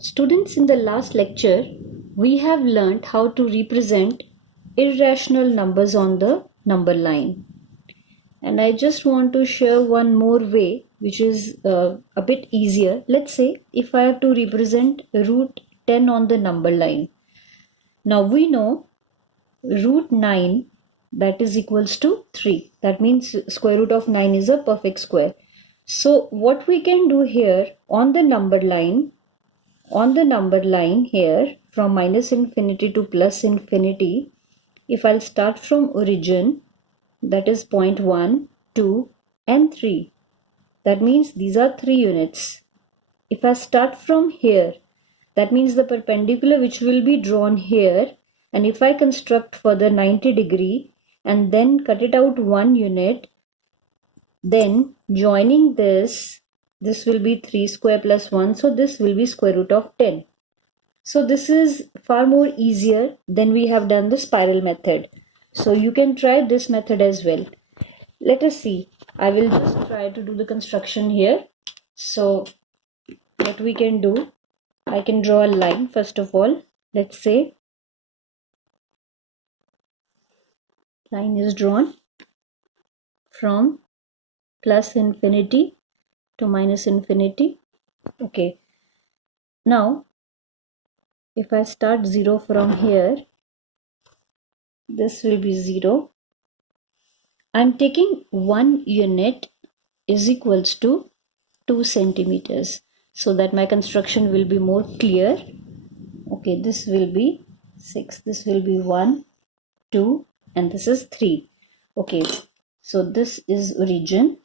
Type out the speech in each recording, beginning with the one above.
Students, in the last lecture, we have learnt how to represent irrational numbers on the number line. And I just want to share one more way, which is a bit easier. Let's say if I have to represent root 10 on the number line. Now we know root 9, that is equals to 3. That means square root of 9 is a perfect square. So what we can do here on the number line, here from minus infinity to plus infinity, if I'll start from origin, that is point 1, 2 and 3, that means these are 3 units. If I start from here, that means the perpendicular which will be drawn here, and if I construct further 90 degree and then cut it out 1 unit, then joining this will be 3 square plus 1, so this will be square root of 10. So this is far more easier than we have done the spiral method. So you can try this method as well. Let us see. I will just try to do the construction here. So what we can do, I can draw a line first of all. Let's say line is drawn from plus infinity to minus infinity. Okay. Now if I start 0 from here, this will be 0. I'm taking 1 unit is equals to 2 centimeters, so that my construction will be more clear. Okay, this will be 6, this will be 1, 2 and this is 3. Okay, so this is origin,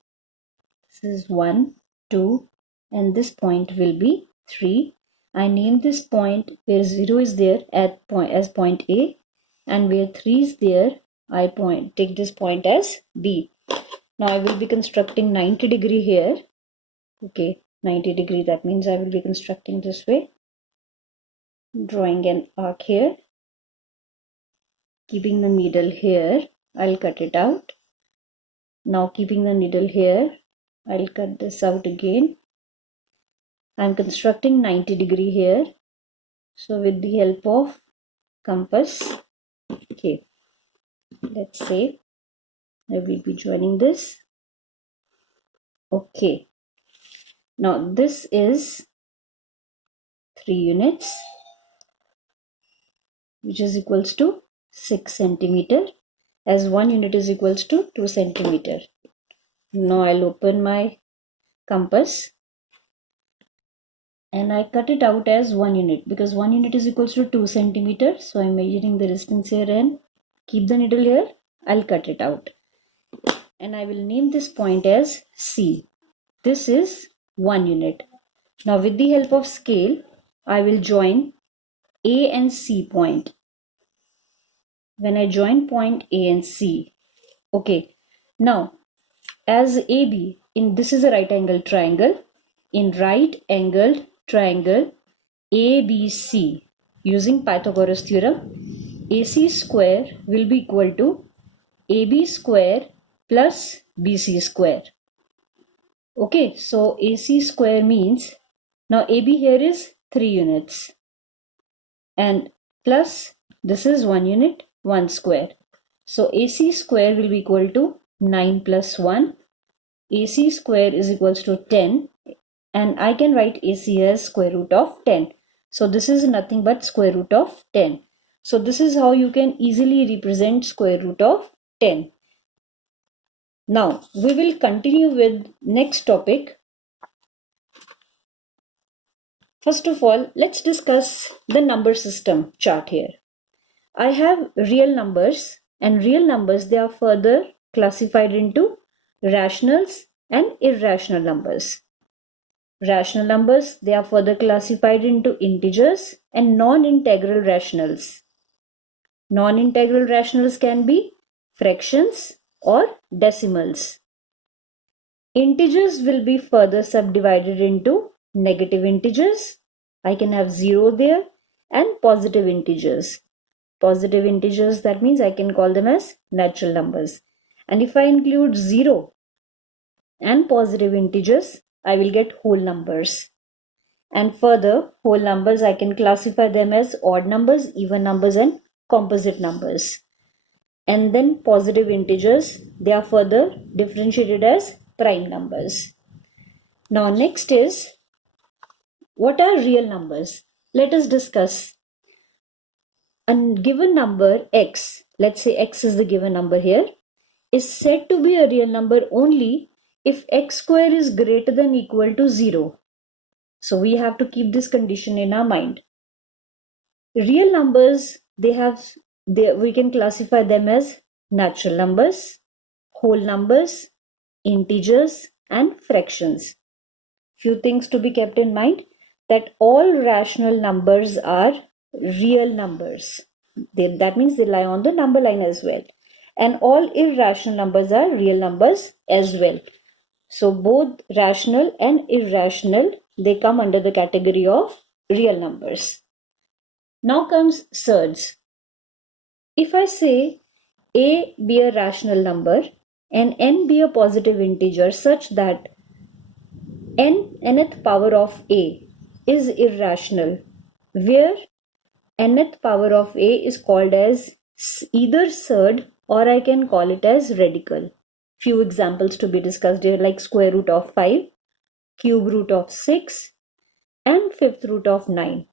this is 1, 2 and this point will be 3. I name this point where 0 is there as point A, and where 3 is there, I take this point as B. Now I will be constructing 90 degree here. Okay, 90 degree, that means I will be constructing this way, drawing an arc here, keeping the needle here, I'll cut it out. Now keeping the needle here, I'll cut this out again. I'm constructing 90 degree here. So with the help of compass, okay, let's say I will be joining this. Okay, now this is 3 units, which is equals to 6 centimeter, as 1 unit is equals to 2 centimeter. Now I'll open my compass and I cut it out as 1 unit, because 1 unit is equals to 2 centimeter. So I'm measuring the distance here and keep the needle here. I'll cut it out and I will name this point as C. This is 1 unit. Now with the help of scale, I will join A and C point. When I join point A and C, okay, now as AB, this is a right angled triangle, in right angled triangle ABC, using Pythagoras theorem, AC square will be equal to AB square plus BC square. Okay, so AC square means, now AB here is 3 units and plus this is 1 unit, 1 square. So AC square will be equal to 9 plus 1. AC square is equals to 10, and I can write AC as square root of 10. So this is nothing but square root of 10. So this is how you can easily represent square root of 10. Now we will continue with next topic. First of all, let's discuss the number system chart here. I have real numbers, and real numbers, they are further classified into rationals and irrational numbers. Rational numbers, they are further classified into integers and non-integral rationals. Non-integral rationals can be fractions or decimals. Integers will be further subdivided into negative integers. I can have 0 there, and positive integers. Positive integers, that means I can call them as natural numbers. And if I include 0 and positive integers, I will get whole numbers. And further, whole numbers, I can classify them as odd numbers, even numbers, and composite numbers. And then positive integers, they are further differentiated as prime numbers. Now next is, what are real numbers? Let us discuss. A given number x, let's say x is the given number here, is said to be a real number only if x square is greater than or equal to 0. So we have to keep this condition in our mind. Real numbers, we can classify them as natural numbers, whole numbers, integers, and fractions. Few things to be kept in mind, that all rational numbers are real numbers. That means they lie on the number line as well. And all irrational numbers are real numbers as well. So both rational and irrational, they come under the category of real numbers. Now comes surds. If I say a be a rational number and n be a positive integer such that nth power of a is irrational, where nth power of a is called as either surd or I can call it as radical. Few examples to be discussed here, like square root of 5, cube root of 6, and fifth root of 9.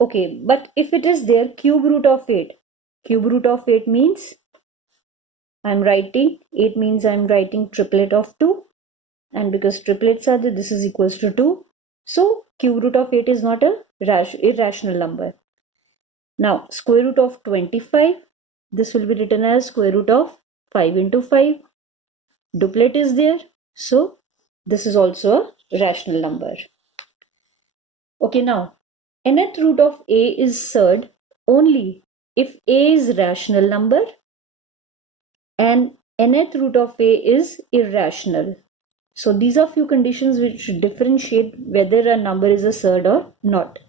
Okay, but if it is there cube root of 8 means I'm writing 8 means I'm writing triplet of 2, and because triplets are there, this is equals to 2. So cube root of 8 is not a irrational number. Now square root of 25, this will be written as square root of 5 into 5. Duplet is there, so this is also a rational number. Okay, now nth root of a is surd only if a is rational number and nth root of a is irrational. So these are few conditions which differentiate whether a number is a surd or not.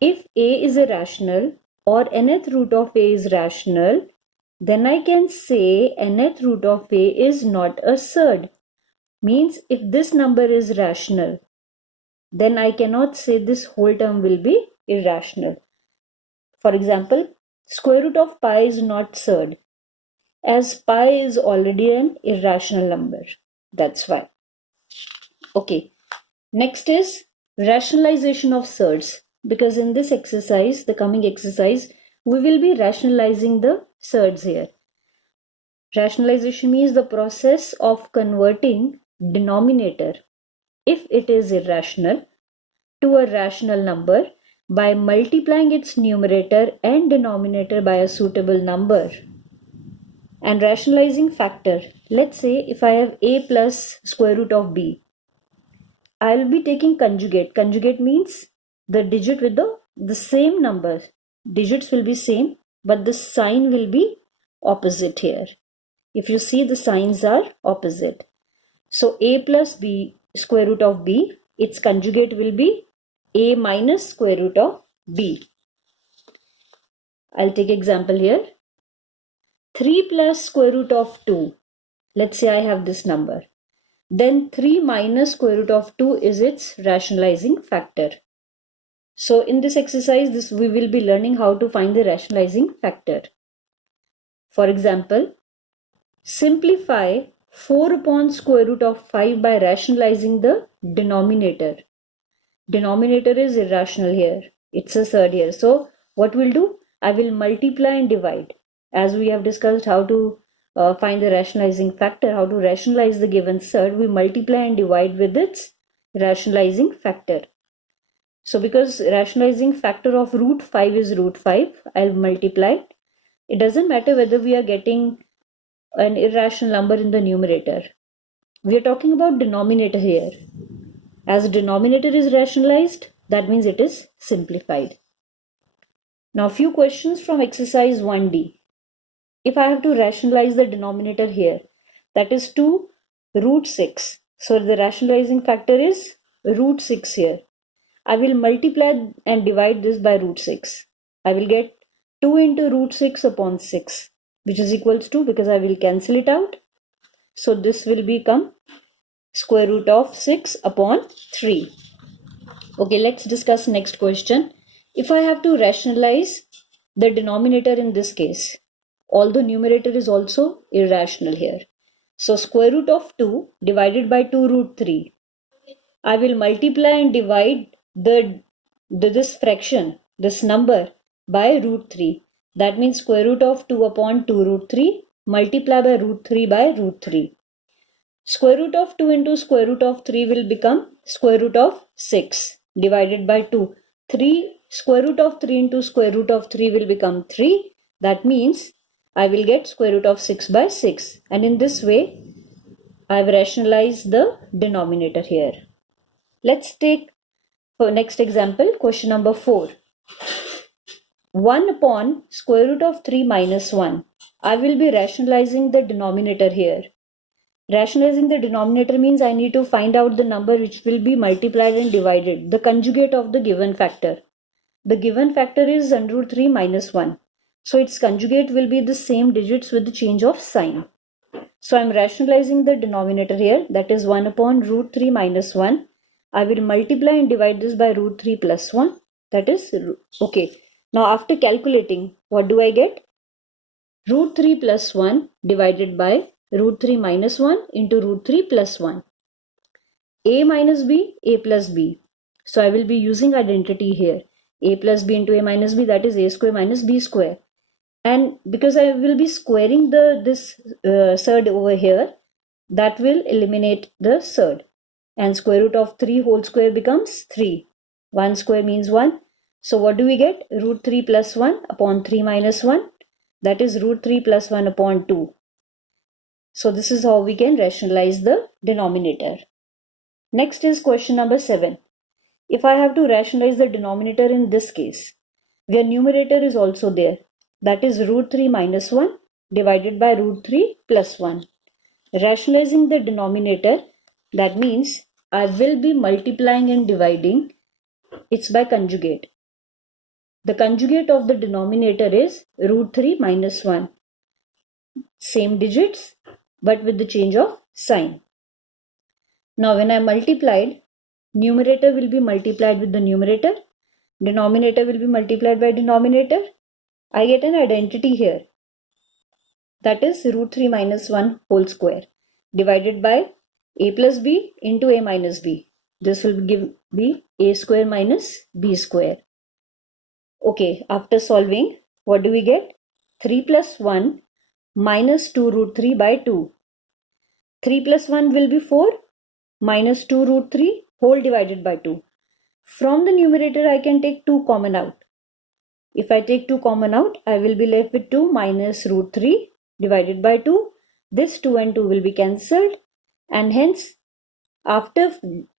If a is a rational or nth root of a is rational, then I can say nth root of a is not a surd. Means if this number is rational, then I cannot say this whole term will be irrational. For example, square root of pi is not surd, as pi is already an irrational number. That's why. Okay, next is rationalization of surds, because in this exercise, the coming exercise, we will be rationalizing the surds here. Rationalization means the process of converting denominator, if it is irrational, to a rational number by multiplying its numerator and denominator by a suitable number. And rationalizing factor, let's say if I have a plus square root of b, I will be taking conjugate. Conjugate means the digit with the same number. Digits will be same, but the sign will be opposite here. If you see, the signs are opposite. So a plus b square root of b, its conjugate will be a minus square root of b. I'll take example here. 3 plus square root of 2. Let's say I have this number. Then 3 minus square root of 2 is its rationalizing factor. So in this exercise, we will be learning how to find the rationalizing factor. For example, simplify 4 upon square root of 5 by rationalizing the denominator. Denominator is irrational here. It's a surd here. So what we'll do? I will multiply and divide. As we have discussed how to find the rationalizing factor, how to rationalize the given surd, we multiply and divide with its rationalizing factor. So because rationalizing factor of root 5 is root 5, I'll multiply. It doesn't matter whether we are getting an irrational number in the numerator. We are talking about denominator here. As denominator is rationalized, that means it is simplified. Now few questions from exercise 1D. If I have to rationalize the denominator here, that is 2 root 6. So the rationalizing factor is root 6 here. I will multiply and divide this by root 6. I will get 2 into root 6 upon 6, which is equals to, because I will cancel it out. So this will become square root of 6 upon 3. Okay, let's discuss next question. If I have to rationalize the denominator in this case, although numerator is also irrational here. So square root of 2 divided by 2 root 3. I will multiply and divide this fraction, this number, by root 3. That means square root of 2 upon 2 root 3 multiply by root 3 by root 3. Square root of 2 into square root of 3 will become square root of 6 divided by 2. 3 square root of 3 into square root of 3 will become 3. That means I will get square root of 6 by 6. And in this way, I have rationalized the denominator here. Let's take for next example, question number 4. 1 upon square root of 3 minus 1. I will be rationalizing the denominator here. Rationalizing the denominator means I need to find out the number which will be multiplied and divided, the conjugate of the given factor. The given factor is under root 3 minus 1. So its conjugate will be the same digits with the change of sign. So I am rationalizing the denominator here, that is 1 upon root 3 minus 1. I will multiply and divide this by root 3 plus 1. That is, okay. Now after calculating, what do I get? Root 3 plus 1 divided by root 3 minus 1 into root 3 plus 1. A minus B, A plus B. So I will be using identity here. A plus B into A minus B, that is A square minus B square. And because I will be squaring this surd over here, that will eliminate the surd. And square root of 3 whole square becomes 3. 1 square means 1. So what do we get? Root 3 plus 1 upon 3 minus 1. That is root 3 plus 1 upon 2. So this is how we can rationalize the denominator. Next is question number 7. If I have to rationalize the denominator in this case, where numerator is also there, that is root 3 minus 1 divided by root 3 plus 1. Rationalizing the denominator, that means I will be multiplying and dividing. It's by conjugate. The conjugate of the denominator is root 3 minus 1. Same digits, but with the change of sign. Now when I multiplied, numerator will be multiplied with the numerator. Denominator will be multiplied by denominator. I get an identity here. That is root 3 minus 1 whole square divided by A plus B into A minus B. This will be A square minus B square. Okay, after solving, what do we get? 3 plus 1 minus 2 root 3 by 2. 3 plus 1 will be 4 minus 2 root 3 whole divided by 2. From the numerator, I can take 2 common out. If I take 2 common out, I will be left with 2 minus root 3 divided by 2. This 2 and 2 will be cancelled, and hence after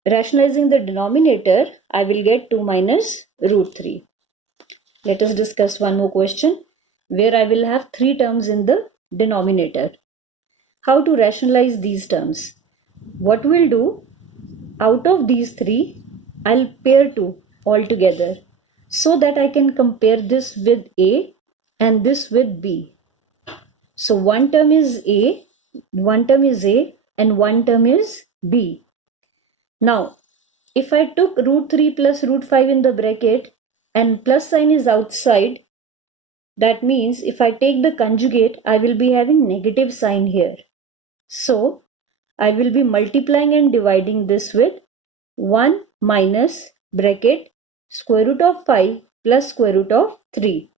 rationalizing the denominator, I will get 2 minus root 3. Let us discuss one more question where I will have 3 terms in the denominator. How to rationalize these terms? What we'll do, out of these 3, I'll pair 2 altogether so that I can compare this with A and this with B. So one term is A, and one term is B. Now, if I took root 3 plus root 5 in the bracket and plus sign is outside, that means if I take the conjugate, I will be having negative sign here. So I will be multiplying and dividing this with 1 minus bracket square root of 5 plus square root of 3.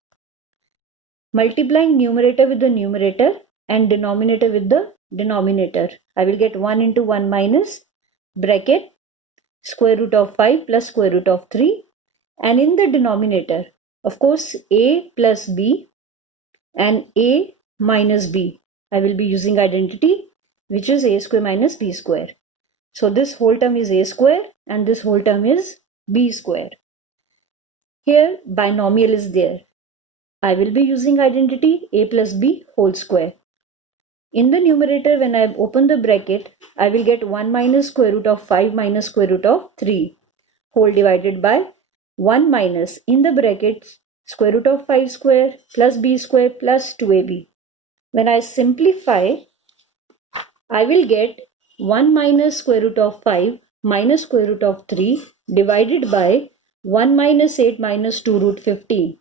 Multiplying numerator with the numerator and denominator with the denominator, I will get 1 into 1 minus bracket square root of 5 plus square root of 3, and in the denominator, of course, A plus B and A minus B. I will be using identity, which is A square minus B square. So this whole term is A square and this whole term is B square. Here binomial is there. I will be using identity A plus B whole square. In the numerator, when I open the bracket, I will get 1 minus square root of 5 minus square root of 3 whole divided by 1 minus in the brackets square root of 5 square plus B square plus 2AB. When I simplify, I will get 1 minus square root of 5 minus square root of 3 divided by 1 minus 8 minus 2 root 15.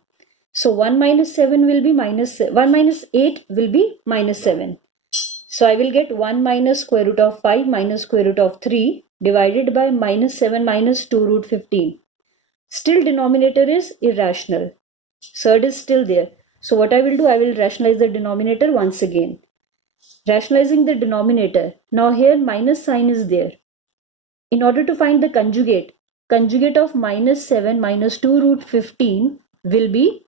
So 1 minus 7 will be minus 1 minus 8 will be minus 7. So I will get 1 minus square root of 5 minus square root of 3 divided by minus 7 minus 2 root 15. Still denominator is irrational. Surd is still there. So what I will do, I will rationalize the denominator once again. Rationalizing the denominator. Now here minus sign is there. In order to find the conjugate of minus 7 minus 2 root 15 will be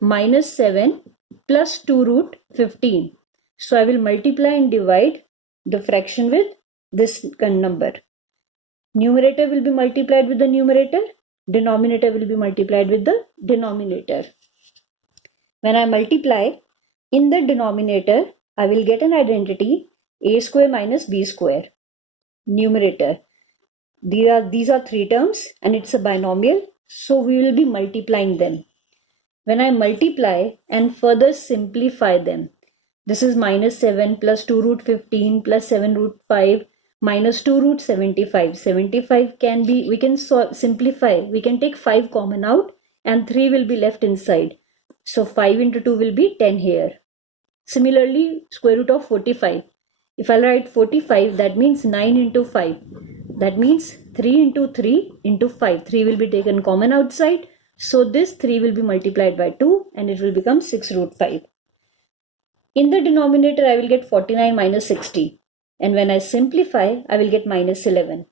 minus 7 plus 2 root 15. So I will multiply and divide the fraction with this number. Numerator will be multiplied with the numerator. Denominator will be multiplied with the denominator. When I multiply in the denominator, I will get an identity a square minus b square. Numerator. These are three terms and it's a binomial. So we will be multiplying them. When I multiply and further simplify them, this is minus 7 plus 2 root 15 plus 7 root 5 minus 2 root 75. 75 can be, we can simplify. We can take 5 common out and 3 will be left inside. So 5 into 2 will be 10 here. Similarly, square root of 45. If I write 45, that means 9 into 5. That means 3 into 3 into 5. 3 will be taken common outside. So this 3 will be multiplied by 2 and it will become 6 root 5. In the denominator, I will get 49 minus 60. And when I simplify, I will get minus 11.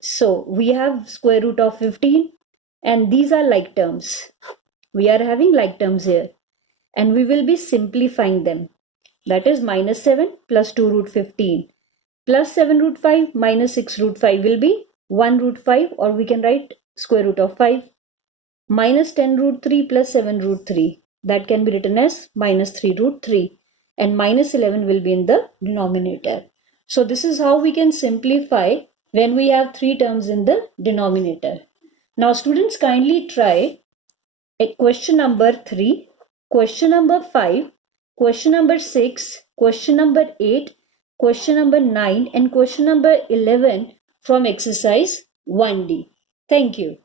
So we have square root of 15 and these are like terms. We are having like terms here and we will be simplifying them. That is minus 7 plus 2 root 15 plus 7 root 5 minus 6 root 5 will be 1 root 5, or we can write square root of 5 minus 10 root 3 plus 7 root 3. That can be written as minus 3 root 3 and minus 11 will be in the denominator. So this is how we can simplify when we have three terms in the denominator. Now students, kindly try a question number 3, question number 5, question number 6, question number 8, question number 9 and question number 11 from exercise 1D. Thank you.